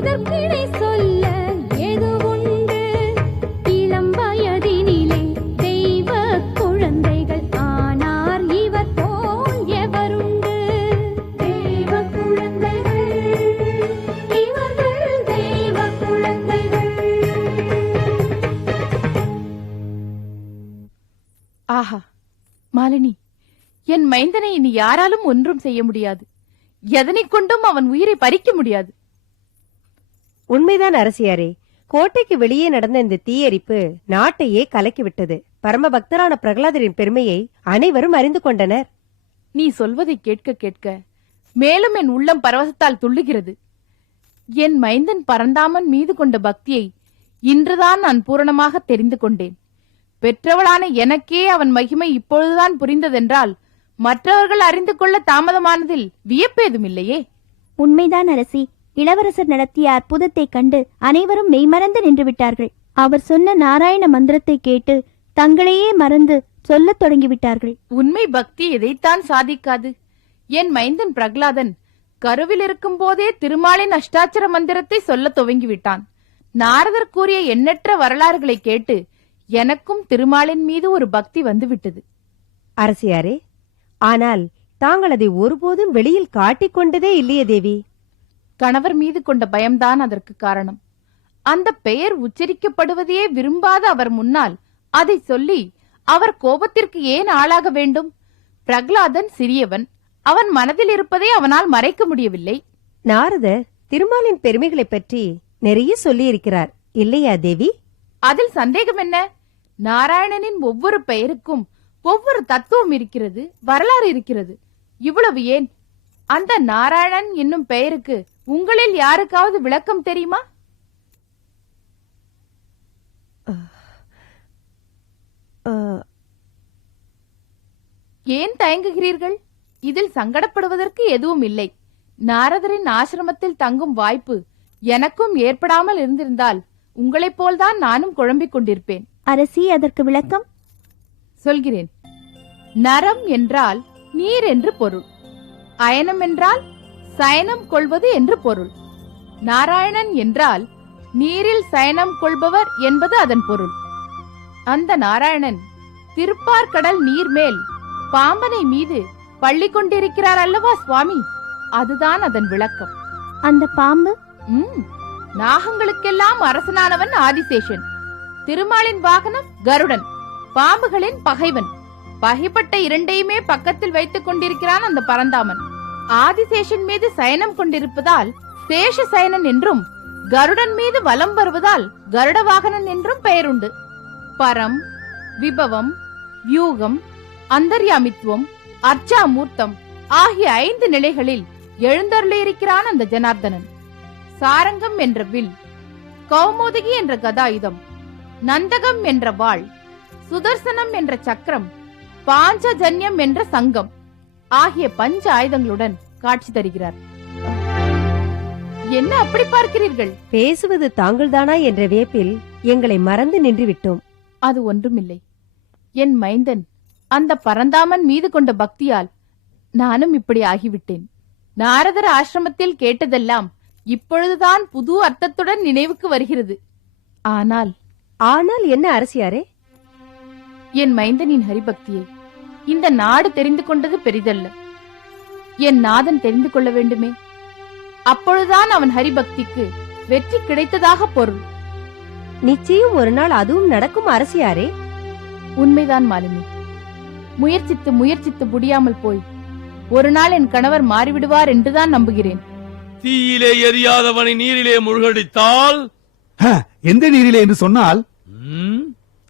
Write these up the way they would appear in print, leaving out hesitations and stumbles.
இதற்கிடை சொல்ல எது உண்டு? இளம் வயதினிலே தெய்வ குழந்தைகள் ஆனார் இவர் போல் எவருண்டு? தெய்வ குழந்தைகள் இவர்கள், தெய்வ குழந்தைகள். ஆஹா மாலினி, என் மைந்தனை இனி யாராலும் ஒன்றும் செய்ய முடியாது. எதனை கொண்டும் அவன் உயிரை பறிக்க முடியாது. உண்மைதான் அரசியாரே. கோட்டைக்கு வெளியே நடந்த இந்த தீயரிப்பு நாட்டையே கலக்கிவிட்டது. பரம பக்தரான பிரகலாதரின் பெருமையை அனைவரும் அறிந்து கொண்டனர். நீ சொல்வதை கேட்க கேட்க மேலும் என் உள்ளம் பரவசத்தால் துள்ளுகிறது. என் மைந்தன் பரந்தாமன் மீது கொண்ட பக்தியை இன்றுதான் நான் பூரணமாக தெரிந்து கொண்டேன். பெற்றவளான எனக்கே அவன் மகிமை இப்பொழுதுதான் புரிந்ததென்றால் மற்றவர்கள் அறிந்து கொள்ள தாமதமானதில் வியப்பேதுமில்லையே. உண்மைதான் அரசி. இளவரசர் நடத்திய அற்புதத்தை கண்டு அனைவரும் மெய்மறந்து நின்று விட்டார்கள். அவர் சொன்ன நாராயண மந்திரத்தை கேட்டு தங்களையே மறந்து சொல்லத் தொடங்கிவிட்டார்கள். உண்மை பக்தி எதைத்தான் சாதிக்காது? என் மைந்தன் பிரகலாதன் கருவில் இருக்கும் போதே திருமாலின் அஷ்டாட்சர மந்திரத்தை சொல்ல துவங்கிவிட்டான். நாரதர் கூறிய எண்ணற்ற வரலாறுகளை கேட்டு எனக்கும் திருமாலின் மீது ஒரு பக்தி வந்துவிட்டது. அரசியாரே, ஆனால் தாங்கள் அதை ஒருபோதும் வெளியில் காட்டிக்கொண்டதே இல்லையே தேவி. கணவர் மீது கொண்ட பயம்தான் அதற்கு காரணம். அந்த பெயர் உச்சரிக்கப்படுவதையே விரும்பாத அவர் முன்னால் அதை சொல்லி அவர் கோபத்திற்கு ஏன் ஆளாக வேண்டும்? பிரகலாதன் சிறியவன். அவன் மனதில் இருப்பதை அவனால் மறைக்க முடியவில்லை. நாரதர் திருமாலின் பெருமைகளை பற்றி நிறைய சொல்லியிருக்கிறார் இல்லையா தேவி? அதில் சந்தேகம் என்ன? நாராயணனின் ஒவ்வொரு பெயருக்கும் ஒவ்வொரு தத்துவம் இருக்கிறது, வரலாறு இருக்கிறது. இவ்வளவு ஏன்? அந்த நாராயணன் என்னும் பெயருக்கு உங்களில் யாருக்காவது விளக்கம் தெரியுமா? ஏன் தயங்குகிறீர்கள்? இதில் சங்கடப்படுவதற்கு எதுவும் இல்லை. நாரதரின் ஆசிரமத்தில் தங்கும் வாய்ப்பு எனக்கும் ஏற்படாமல் இருந்திருந்தால் உங்களைப் போல்தான் நானும் குழம்பிக் கொண்டிருப்பேன். அரசி, அதற்கு விளக்கம் சொல்கிறேன். நரம் என்றால் நீர் என்று பொருள். அயனம் என்றால் சயனம் கொள்வது என்று பொருள். நாராயணன் என்றால் நீரில் சயனம் கொள்பவர் என்பது அதன் பொருள். அந்த நாராயணன் திருப்பார்கடல் நீர் மேல் பாம்பனை மீது பள்ளி கொண்டிருக்கிறார் அல்லவா சுவாமி? அதுதான் அதன் விளக்கம். அந்த பாம்பு நாகங்களுக்கெல்லாம் அரசனானவன் ஆதிசேஷன். திருமாலின் வாகனம் கருடன், பாம்புகளின் பகைவன். பகைப்பட்ட இரண்டையுமே பக்கத்தில் வைத்துக் கொண்டிருக்கிறான் அந்த பரந்தாமன். ஆதிசேஷன் மீது சயனம் கொண்டிருப்பதால் சேஷ சயனன் என்றும், கருடன் மீது வலம் வருவதால் கருட வாகனன் என்றும் பெயருண்டு. பரம், விபவம், வியூகம், அந்தர்யாமித்துவம், அர்ச்சாமூர்த்தம் ஆகிய 5 நிலைகளில் எழுந்தருளியிருக்கிறான் அந்த ஜனார்தனன். சாரங்கம் என்ற வில், கௌமோதகி என்ற கதாயுதம், நந்தகம் என்ற வாள், சுதர்சனம் என்ற சக்கரம், பாஞ்சஜன்யம் என்ற சங்கம் ஆகிய 5 ஆயுதங்களுடன் காட்சி தருகிறார். என்ன அப்படி பார்க்கிறீர்கள்? பேசுவது தாங்கள்தானா என்ற வியப்பில் எங்களை மறந்து நின்று விட்டோம். அது ஒன்றுமில்லை. என் மைந்தன் அந்த பரந்தாமன் மீது கொண்ட பக்தியால் நானும் இப்படி ஆகிவிட்டேன். நாரதர் ஆசிரமத்தில் கேட்டதெல்லாம் இப்பொழுதுதான் புது அர்த்தத்துடன் நினைவுக்கு வருகிறது. ஆனால் என்ன அரசியாரே? என் மைந்தனின் ஹரிபக்தியை இந்த நாடு தெரிந்து கொண்டது பெரிதல்ல. என் நாதன் தெரிந்து கொள்ள வேண்டுமே. அப்பொழுதுதான் அவன் ஹரிபக்திக்கு வெற்றி கிடைத்ததாக பொருள். நிச்சயம் ஒரு நாள் அதுவும் நடக்கும் அரசியாரே. உண்மைதான் மாலினி. முயற்சித்து முயற்சித்து முடியாமல் போய் ஒரு நாள் என் கணவர் மாறிவிடுவார் என்றுதான் நம்புகிறேன். தீயிலே எரியாதவனை நீரிலே முழுகடித்தால், எந்த நீரிலே என்று சொன்னால்,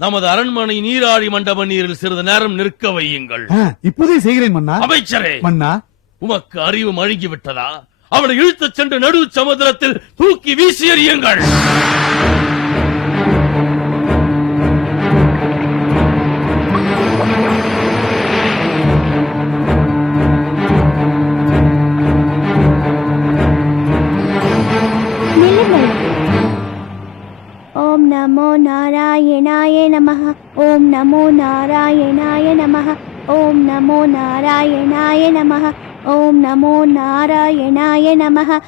நமது அரண்மனை நீராழி மண்டப நீரில் சிறிது நேரம் நிற்க வையுங்கள். இப்போதே செய்கிறேன் மன்னா. அமைச்சரே, மன்னா, உமக்கு அறிவு மழுங்கி விட்டதா? அவளை இழுத்துச் சென்று நடு சமுத்திரத்தில் தூக்கி வீசி எறியுங்கள். ஓம் நமோ நாராயணாய நமஹ. ஓம் நமோ நாராயணாய நமஹ. ஓம் நமோ நாராயணாய நமஹ. ஓம் நமோ நாராயணாய நமஹ.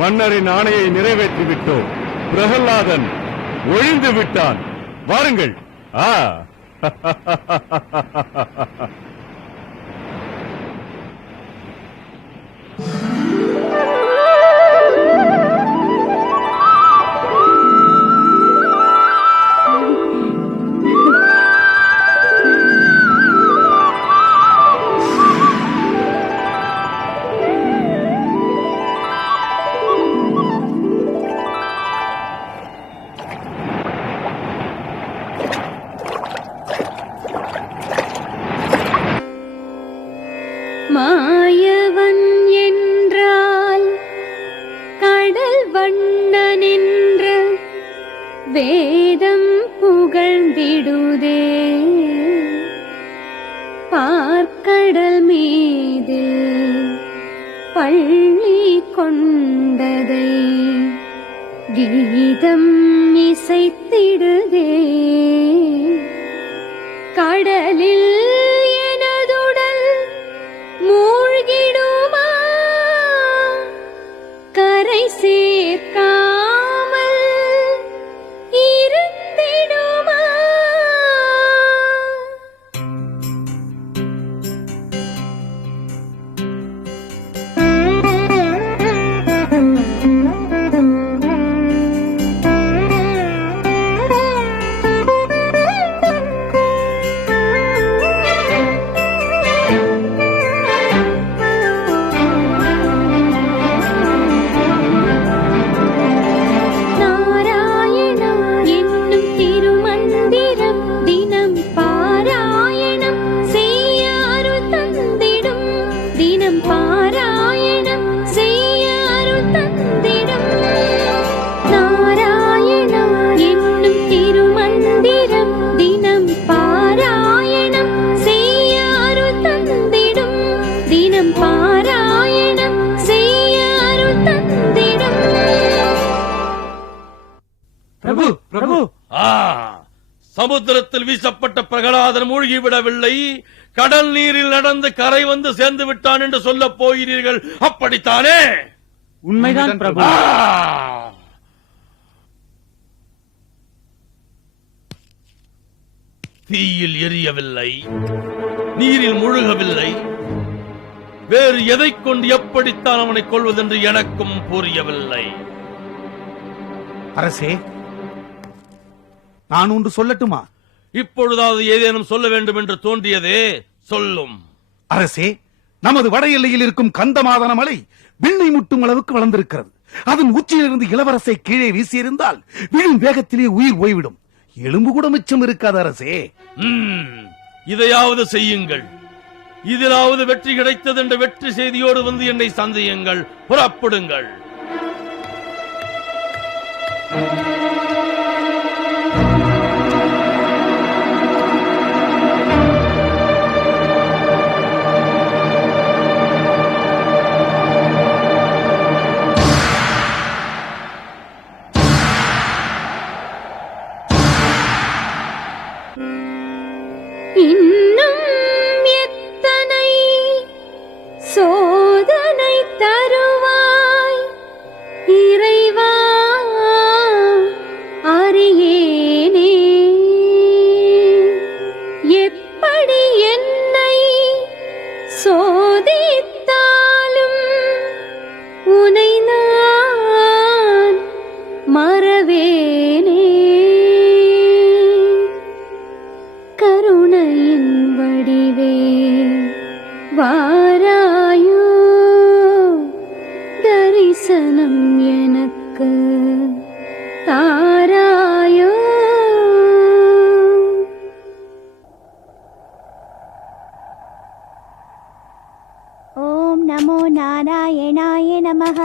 மன்னரின் ஆணையை நிறைவேற்றி விட்டோம். பிரகலாதன் ஒழிந்து விட்டான். வாருங்கள். மாயவன் என்றால் கடல் வண்ணன் என்ற வேதம் புகழ்ந்திடுதே. பார்க்கடல் மீதில் பள்ளி கொண்டதை கீதம் இசைத்திடுதே. கடலில் எனதுடல் மூழ்கிடுமா, கரை சேர்க்காமல் இருந்திடுமா? சமுத்திரத்தில் வீசப்பட்ட பிரகலாதன் மூழ்கிவிடவில்லை, கடல் நீரில் நடந்து கரை வந்து சேர்ந்து விட்டான் என்று சொல்லப் போகிறீர்கள், அப்படித்தானே? உண்மைதான் பிரபு. தீயில் எரியவில்லை, நீரில் முழுகவில்லை, வேறு எதைக் கொண்டு எப்படித்தான் அவனை கொள்வதென்று எனக்கும் புரியவில்லை. அரசே, நான் ஒன்று சொல்லட்டுமா? இப்பொழுதாவது ஏதேனும் சொல்ல வேண்டும் என்று தோன்றியதே, சொல்லும். அரசே, நமது வட எல்லையில் இருக்கும் கந்தமாதன மலை விண்ணை முட்டும் அளவுக்கு வளர்ந்திருக்கிறது. அதன் உச்சியிலிருந்து இளவரசை கீழே வீசியிருந்தால் விழும் வேகத்திலே உயிர் போய்விடும். எலும்பு கூட மிச்சம் இருக்காது அரசே. இதையாவது செய்யுங்கள். இதிலாவது வெற்றி கிடைத்தது என்ற வெற்றி செய்தியோடு வந்து என்னை சந்தியுங்கள். புறப்படுங்கள். இன்னும் எத்தனை சோதனை தருவாய் இறைவா, அறியேனே. எப்படி என்னை சோதித்தாலும் உனை நான் மறவேனே. கருணையின் வடிவே வாராயோ, தரிசனம் எனக்கு தாராயோ. ஓம் நமோ நாராயணாய நமः.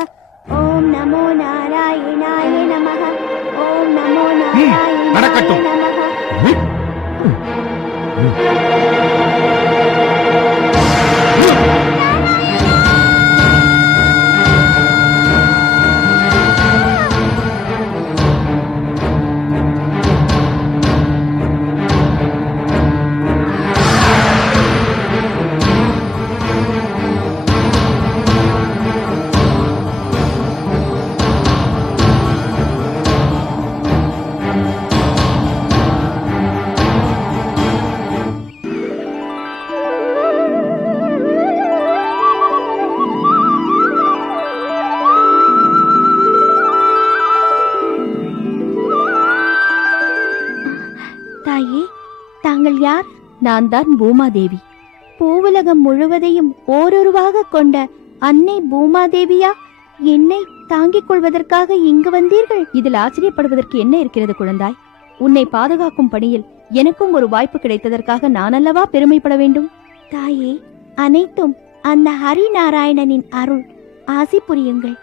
ஓம் நமோ நாராயணாய நமः. ஓம் நமோ நாராயணாய நடக்கட்டும். நமः. யார்? நான் தான் பூமாதேவி. பூவுலகம் முழுவதையும் ஓரொருவாக கொண்ட அன்னை பூமாதேவியா என்னை தாங்கிக் கொள்வதற்காக இங்கு வந்தீர்கள்? இதில் ஆச்சரியப்படுவதற்கு என்ன இருக்கிறது குழந்தாய்? உன்னை பாதுகாக்கும் பணியில் எனக்கும் ஒரு வாய்ப்பு கிடைத்ததற்காக நான் அல்லவா பெருமைப்பட வேண்டும்? தாயே, அனைத்தும் அந்த ஹரிநாராயணனின் அருள். ஆசி புரியுங்கள்.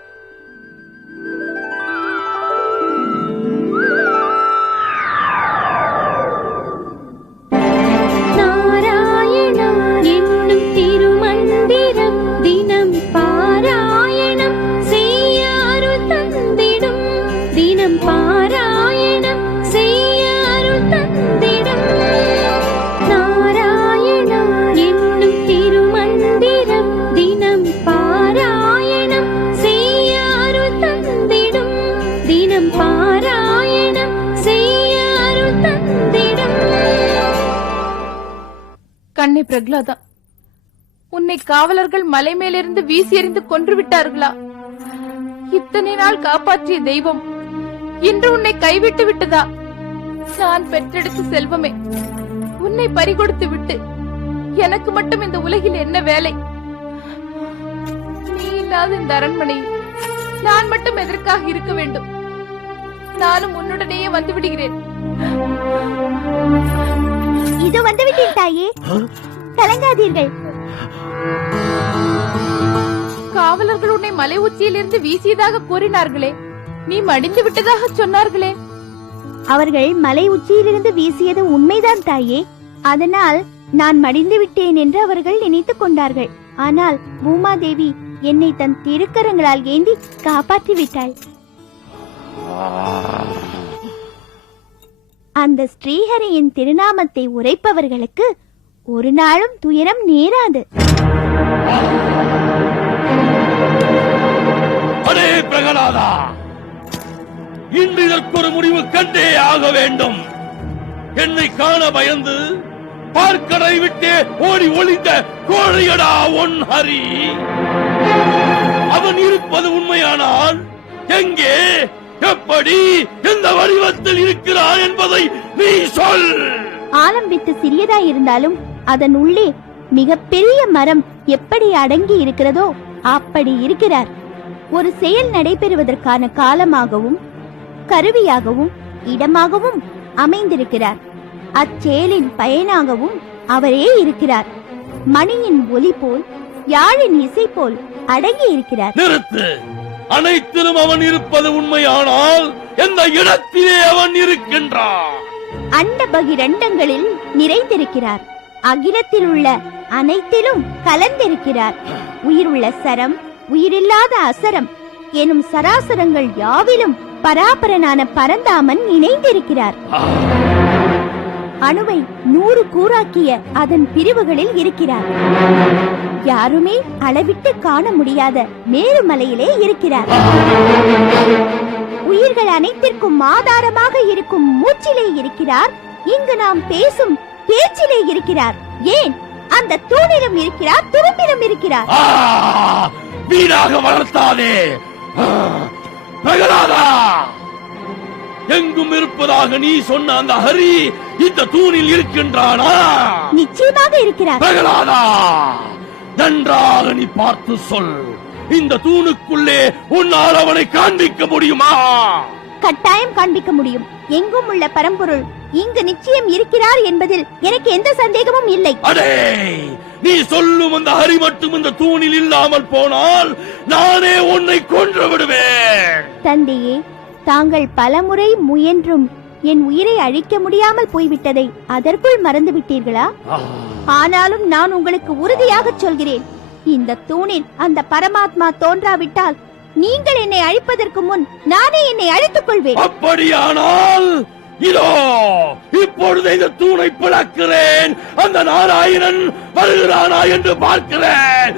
நாராயணா என்னும் திருமந்திரம் தினம் பாராயணம் செய்ய அருள் தந்திடும். தினம் பாராயணம் செய்ய அருள் தந்திடும். நாராயணா என்னும் திருமந்திரம் தினம் பாராயணம் செய்ய அருள் தந்திடும். தினம் பாராயணம் செய்ய அருள் தந்திடும். கண்ணே பிரகலாதா, உன்னை காவலர்கள் மலை மேலிருந்து வீசி எறிந்து கொன்று விட்டார்களா? இத்தனை நாள் காப்பாற்றிய தெய்வம் இன்று உன்னை கைவிட்டு விட்டதா? நான் பெற்றெடுத்த செல்வமே உன்னை பறிகொடுத்து விட்டு எனக்கு மட்டும் இந்த உலகில் என்ன வேலை? நீ இல்லாத இந்த அரண்மனையில் நான் மட்டும் எதற்காக இருக்க வேண்டும்? நானும் உன்னுடனேயே வந்து விடுகிறேன். இது வந்துவிட்டேன் தாயே, கலங்காதீர்கள். காவலர்கள் உன்னை மலை உச்சியிலிருந்து வீசியதாக கூறினார்களே, நீ மடிந்து விட்டதாக சொன்னார்களே. அவர்கள் மலை உச்சியிலிருந்து வீசியது உண்மைதான் தாயே. அதனால் நான் மடிந்து விட்டேன் என்று அவர்கள் நினைத்துக் கொண்டார்கள். ஆனால் பூமாதேவி என்னை தன் திருக்கரங்களால் ஏந்தி காப்பாற்றி விட்டாள். அந்த ஸ்ரீஹரியின் திருநாமத்தை உரைப்பவர்களுக்கு ஒரு நாளும் துயரம் நேராது. அடே பிரகலாதா, இன்று இதற்கொரு முடிவு கண்டே ஆக வேண்டும். என்னை காண பயந்து பார்க்கடை விட்டே ஓடி ஒளிந்த கோழையடா ஒன் ஹரி. அவன் இருப்பது உண்மையானால் எங்கே, எப்படி, எந்த வடிவத்தில் இருக்கிறான் என்பதை நீ சொல். ஆலம்பித்து சிறியதா இருந்தாலும் அதன் உள்ளே மிகப்பெரிய மரம் எப்படி அடங்கி இருக்கிறதோ அப்படி இருக்கிறார். ஒரு செயல் நடைபெறுவதற்கான காலமாகவும் கருவியாகவும் இடமாகவும் அமைந்திருக்கிறார். அச்செயலின் பயனாகவும் அவரே இருக்கிறார். மணியின் ஒலி போல், யாழின் இசை போல் அடங்கி இருக்கிறார். நிறுத்து. அனைத்திலும் அவன் இருப்பது உண்மையானால் எந்த இடத்திலே அவன் இருக்கின்றான்? அண்ட பகிரண்டங்களில் நிறைந்திருக்கிறார். அகிலத்தில் உள்ள அனைத்திலும் கலந்திருக்கிறார். உயிருள்ள சரம், உயிரில்லாத அசரம் எனும் சராசரங்கள் யாவிலும் பராபரனான பரந்தாமன் இணைந்திருக்கிறார். அணுவை 100 கூறாக்கிய அதன் பிரிவுகளில் இருக்கிறார். யாருமே அளவிட்டு காண முடியாத மேருமலையிலே இருக்கிறார். உயிர்கள் அனைத்திற்கும் ஆதாரமாக இருக்கும் மூச்சிலே இருக்கிறார். இங்கு நாம் பேசும் பேச்சிலே இருக்கிறார். ஏன், அந்த தூணிலும் இருக்கிறார், துரும்பிலும் இருக்கிறார். வீணாக வளர்த்தாதே பிரகலாதா. எங்கும் இருப்பதாக நீ சொன்ன அந்த ஹரி இந்த தூணில் இருக்கின்றானா? நிச்சயமாக இருக்கிறார். பிரகலாதா, நன்றாக நீ பார்த்து சொல். இந்த தூணுக்குள்ளே உன்னால் அவனை காண்பிக்க முடியுமா? கட்டாயம் காண்பிக்க முடியும். எங்கும் உள்ள பரம்பொருள் இங்கு நிச்சயம் இருக்கிறார் என்பதில் எனக்கு எந்த சந்தேகமும் இல்லை. அடே, நீ சொல்லும் அந்த ஹரி மட்டும் இந்த தூணில் இல்லாமல் போனால் நானே உன்னை கொன்று விடுவேன். தந்தையே, தாங்கள் பலமுறை முயன்றும் என் உயிரை அழிக்க முடியாமல் போய்விட்டதை அதற்குள் மறந்து விட்டீர்களா? ஆனாலும் நான் உங்களுக்கு உறுதியாக சொல்கிறேன், இந்த தூணில் அந்த பரமாத்மா தோன்றாவிட்டால் நீங்கள் என்னை அழிப்பதற்கு முன் நானே என்னை அழித்துக் கொள்வேன். அப்படியானால் இதோ இப்பொழுது இந்த தூணை பிளக்கிறேன். அந்த நாராயணன் வருகிறானா என்று பார்க்கிறேன்.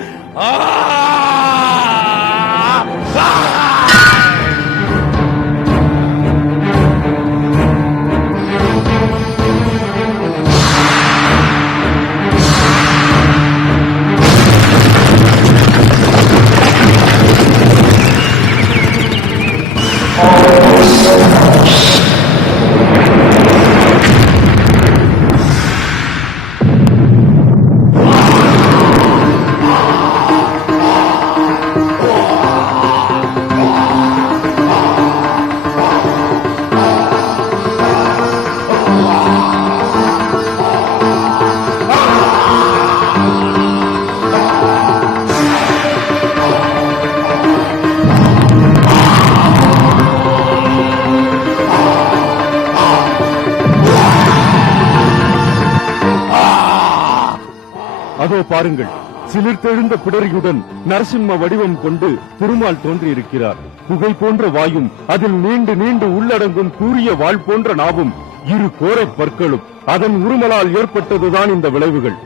பாருங்கள், சிலிர்த்தெழுந்த பிடரியுடன் நரசிம்ம வடிவம் கொண்டு திருமால் தோன்றியிருக்கிறார். புகை போன்ற வாயும், அதில் நீண்டு நீண்டு உள்ளடங்கும் கூரிய வாள் போன்ற நாவும், இரு கோரை பற்களும், அதன் உருமலால் ஏற்பட்டதுதான் இந்த விளைவுகள்.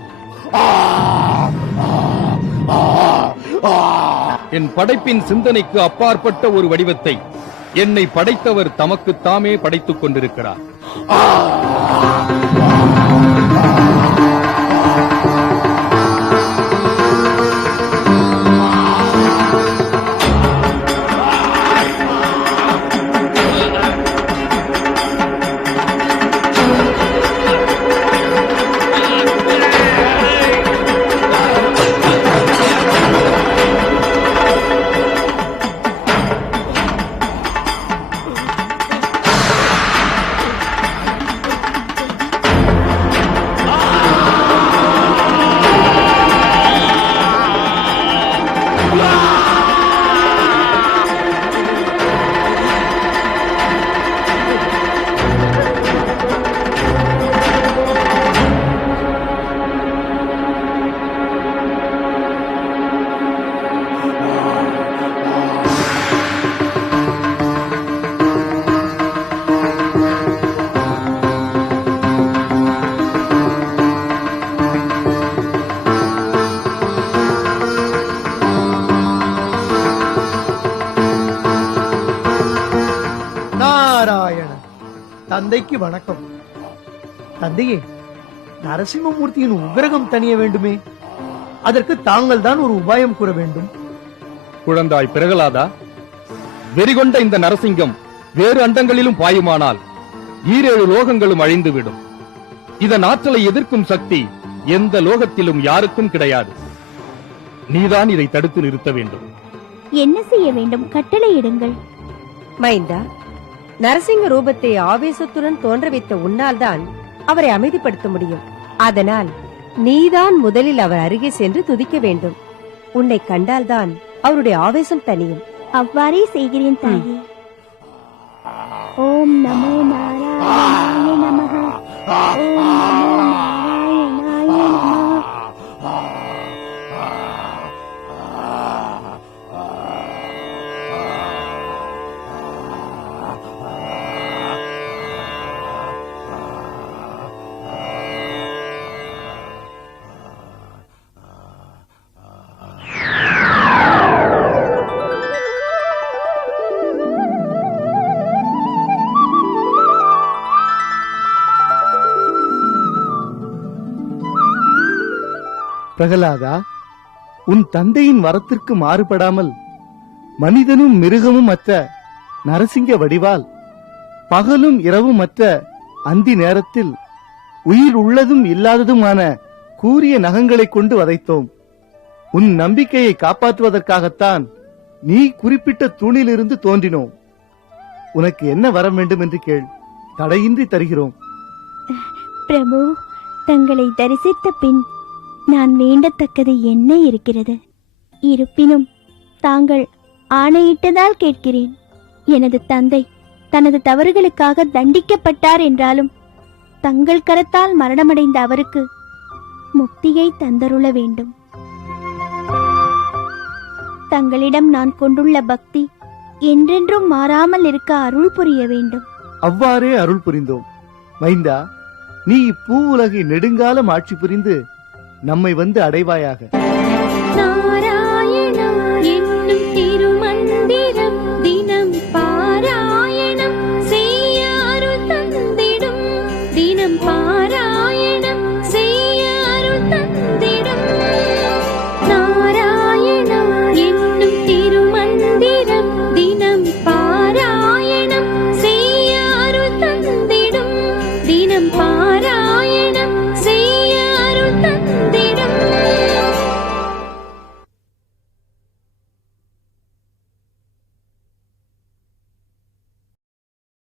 என் படைப்பின் சிந்தனைக்கு அப்பாற்பட்ட ஒரு வடிவத்தை என்னை படைத்தவர் தமக்குத்தாமே படைத்துக் கொண்டிருக்கிறார். தந்தைக்கு வணக்கம். தந்தையே, நரசிம்மமூர்த்தியின் உக்கிரகம் தணிய வேண்டுமே, அதற்கு தாங்கள் தான் ஒரு உபாயம் கூற வேண்டும். குழந்தாய் பிரகலாதா, வெறிகொண்ட இந்த நரசிங்கம் வேறு அண்டங்களிலும் பாயுமானால் 7 லோகங்களும் அழிந்துவிடும். இதன் ஆற்றலை எதிர்க்கும் சக்தி எந்த லோகத்திலும் யாருக்கும் கிடையாது. நீதான் இதை தடுத்து நிறுத்த வேண்டும். என்ன செய்ய வேண்டும்? கட்டளையிடுங்கள். மைந்தா, நரசிங்க ரூபத்தை ஆவேசத்துடன் தோன்ற வைத்த உன்னால் தான் அவரை அமைதிப்படுத்த முடியும். அதனால் நீதான் முதலில் அவர் அருகே சென்று துதிக்க வேண்டும். உன்னை கண்டால்தான் அவருடைய ஆவேசம் தனியும். அவ்வாறே செய்கிறேன் தாயே. ஓம் நமோ நாராயணாய நமஹ. ஓம் நமோ நாராயணாய நமஹ. பிரகலாதா, உன் தந்தையின் வரத்திற்கு மாறுபடாமல் மனிதனும் மிருகமும் அற்ற நரசிங்க வடிவால் பகலும் இரவும் அற்ற அந்தி நேரத்தில் உயிர் உள்ளதும் இல்லாததுமான கூரிய நகங்களை கொண்டு வதைத்தோம். உன் நம்பிக்கையை காப்பாற்றுவதற்காகத்தான் நீ குறிப்பிட்ட தூணிலிருந்து தோன்றினோம். உனக்கு என்ன வர வேண்டும் என்று கேள், தடையின்றி தருகிறோம். பிரபு, தங்களை தரிசித்த பின் நான் வேண்டத்தக்கது என்ன இருக்கிறது? இருப்பினும் தாங்கள் ஆணையிட்டதால் கேட்கிறேன். எனது தந்தை தனது தவறுகளுக்காக தண்டிக்கப்பட்டார் என்றாலும் தங்கள் கரத்தால் மரணமடைந்த அவருக்கு முக்தியை தந்தருள வேண்டும். தங்களிடம் நான் கொண்டுள்ள பக்தி என்றென்றும் மாறாமல் இருக்க அருள் புரிய வேண்டும். அவ்வாறே அருள் புரிந்தோம். மைந்தா, நீ இப்பூ உலகை நெடுங்காலம் ஆட்சி புரிந்து நம்மை வந்து அடைவாயாக.